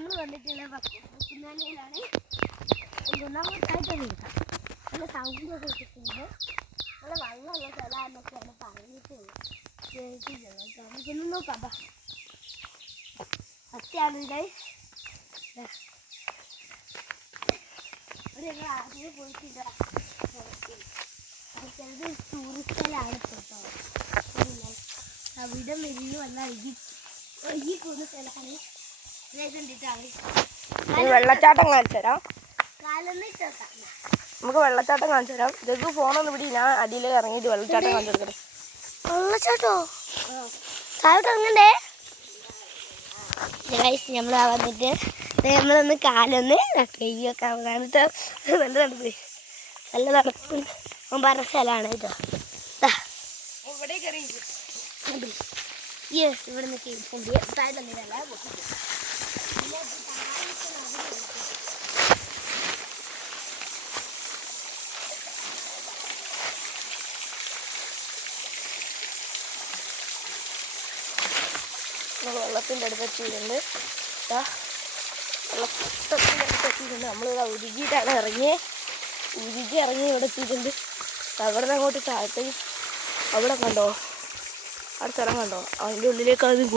നമ്മൾ വന്നിട്ടുള്ള കുന്നാനിയിലാണ്. ഒന്നാമതായിട്ട് നിൽക്കാം. നല്ല സൗണ്ടൊക്കെ കിട്ടുന്നത് നല്ല വെള്ളമുള്ള സ്ഥലമാണെന്നൊക്കെയാണ് പറഞ്ഞിട്ടുള്ളത്. നമുക്കൊന്നും നോക്കാം. സത്യമാണ് ഗൈസ്. ഞങ്ങൾ ആദ്യം പോയിട്ടില്ല. ചിലത് ടൂറിസ്റ്റ് സ്ഥലമാണ് കേട്ടോ. അവിടെ മെലിഞ്ഞ് വന്നാൽ ഒഴുകി പോകുന്ന സ്ഥലമാണ്. വെള്ളച്ചാട്ടം കാണിച്ചു തരാം. കാലൊന്നിട്ടോക്കാം. നമുക്ക് വെള്ളച്ചാട്ടം കാണിച്ചു തരാം. ജഗ്ഗു ഫോണൊന്നും പിടി, ഞാൻ അടിയിൽ ഇറങ്ങിയിട്ട് വെള്ളച്ചാട്ടം കാണിച്ചു കൊടുക്കട്ടെ. വെള്ളച്ചാട്ടോ താഴോട്ട് ഇറങ്ങണ്ടേ ഗൈസ്? നമ്മൾ വന്നിട്ട് നമ്മളൊന്ന് കാലൊന്ന് കയ്യൊക്കെ കാണിട്ട് നല്ല തണുപ്പ്, നല്ല തണുപ്പ് പറഞ്ഞ സ്ഥലമാണ് കേട്ടോ. ഇവിടെ നിന്ന് താഴെ തന്നിട്ടല്ല വെള്ളത്തിൻ്റെ അടുത്തെത്തിയിട്ടുണ്ട്. വെള്ളത്തിൻ്റെ അടുത്തെത്തിയിട്ടുണ്ട്. നമ്മളിവിടെ ഉരുകിയിട്ടാണ് ഇറങ്ങി ഇവിടെ എത്തിയിട്ടുണ്ട്. അവിടെ നിന്ന് അങ്ങോട്ട് താഴത്തേക്ക് അവിടെ കണ്ടോ, അവിടെ സ്ഥലം കണ്ടോ, അതിൻ്റെ ഉള്ളിലേക്കാണ്